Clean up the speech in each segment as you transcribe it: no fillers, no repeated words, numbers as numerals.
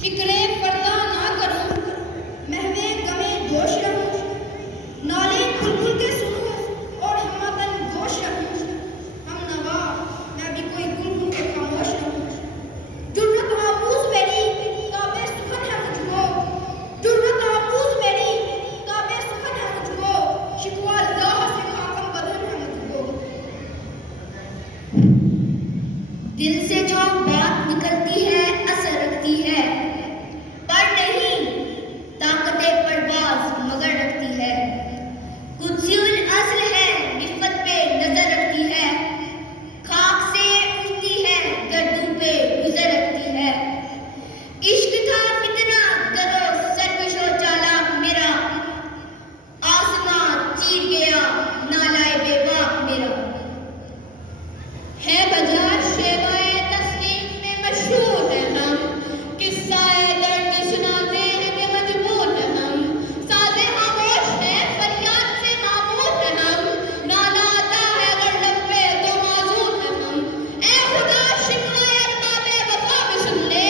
फिक्रे पर्दा ना करूं, महवे गमे दोष रहूं, नाले खुल खुल के सुनूं और हमतन गोश रहूं। हम नवा मैं भी कोई गुल हूं के खामोश रहूं। जुर्रत आमूज मेरी काबे सुखन है मुझको, जुर्रत आमूज मेरी काबे सुखन है मुझको, शिकवा अल्लाह से खाकम बदन है मुझको। दिल से जो बात निकलती है असर रखती है, पर नहीं ताकते परवाज मगर रखती है। कुद्सियुल अस्ल है निफ़त पे नजर रखती है, खाक से उठती है गर्दों पे गुजर रखती है। इश्क था फितना दरो सरकशो चालाक मेरा, आसमां चीर गया नालाए बेबाक मेरा। है बाजार शेवाए तस्लीम में मशहूर है हम, किस्साए दर्द सुनाते हैं कि मजबूर है हम। सादे खामोश है फरियाद से नामूर है हम, नाला आता है अगर लब पे तो माजूर है हम। ए खुदा शिकवाए अरबाबे वफा भी सुन ले,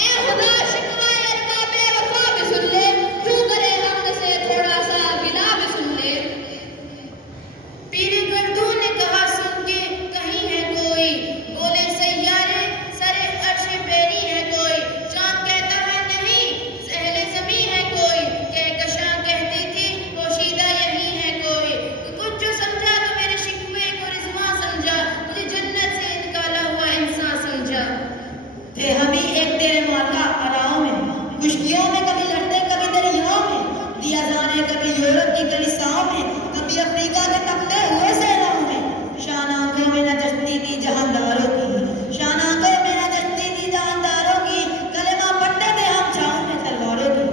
ए खुदा शिकवाए अरबाबे वफा भी सुन ले, क्यों करे हम से थोड़ा सा गिला भी सुन ले। पीर गर्दू ने कहा सुन के कहीं है कोई, बोले सैयारे सरे अर्श बेरी है कोई। चांद कहता है नहीं सहले ज़मीं है कोई, कहकशां कहती थी पोशीदा यही है कोई। तो कुछ जो समझा तो मेरे शिकवे को रिज़वा समझा, मुझे जन्नत से निकाला हुआ इंसान समझा। थे हम ही एक तेरे मौला अराओं में, खुशकियों में कभी लड़ते कभी दरियाओं में, दिया जाने कभी यूरोप की कलिसाओं में, कभी अफ्रीका के तपते हुए सहराओं में। शान आंखों में न जश्ती थी जहानदारों की, शान आंखों में न जश्ती थी जहानदारों की, कलेमा पढ़ते थे हम छाँव में तलवारों की।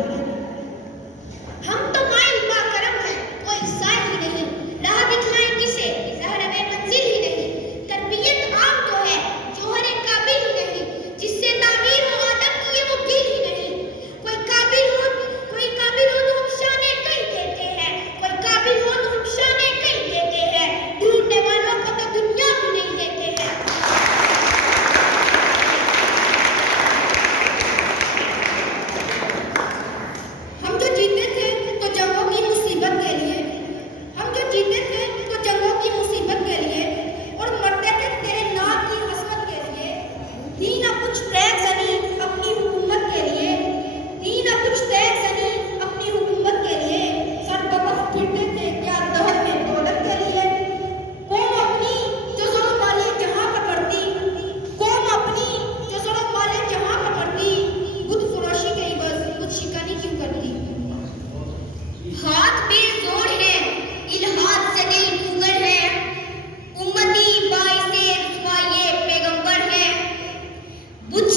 हम तो माइल बा करम है कोई साय ही नहीं, राह दिखलाएं किसे रहरवे मंजिल ही नहीं। तरबियत आम तो है जोहरे काबिल ही नहीं, जिससे तामीर हो आदम की ये वो गिल ही नहीं। कोई काबिल हो तो हम शाने कहीं देते हैं, कोई काबिल हो तो हम शाने कहीं देते हैं, ढूंढने वालों को तो दुनिया भी नहीं देते हैं। हम जो जीते थे तो जंगों की मुसीबत के लिए, हम जो जीते थे तो जंगों की मुसीबत के लिए, और मरते थे तेरे नाम की हसरत के लिए। ही ना कुछ टैग जनी अपनी हुकूमत के लिए, ही ना कुछ टैग जनी अपनी हुकूमत के लिए, सर बकफ फिरते थे क्या दहर में दौलत के लिए। कौम अपनी जो सड़क वाले जहाँ पर पड़ती, कौम अपनी जो सड़क वाले जहाँ पर पड़ती, बुत फरोशी गई बस बुत शिकनी क्यों करती। हाथ बेजोर है इल्हाद से दिल कुगर है, उम्मती बाइसे रुसवाए पैगंबर है। बुत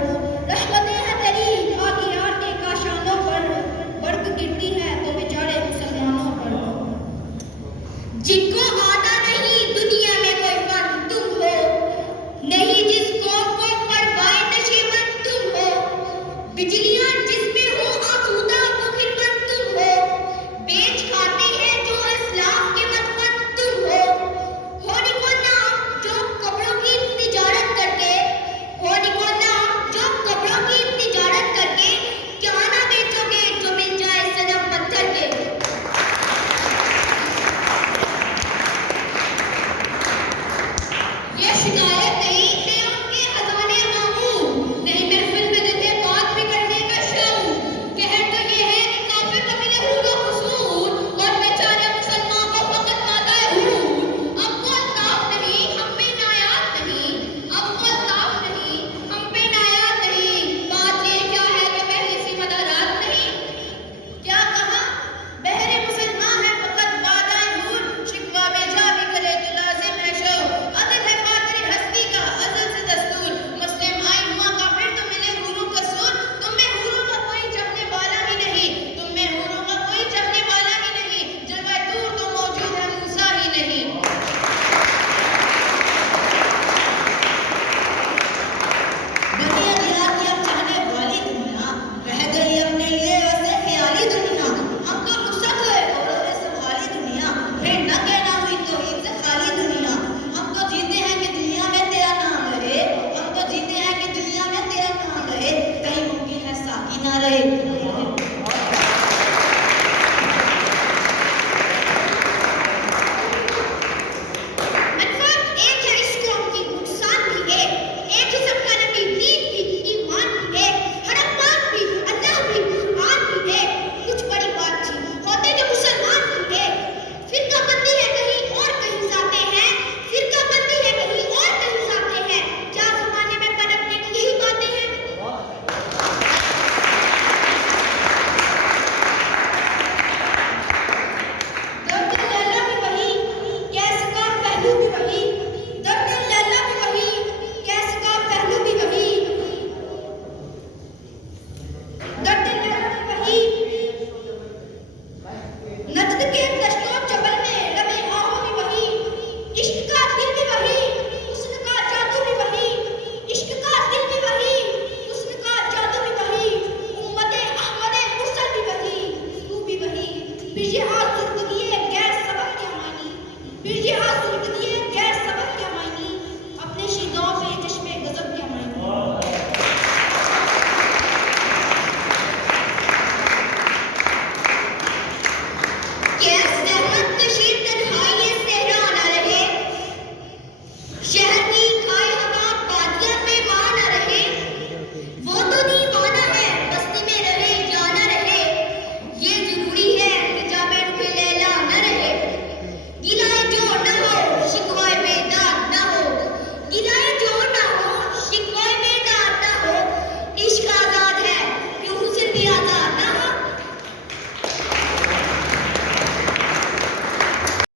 हो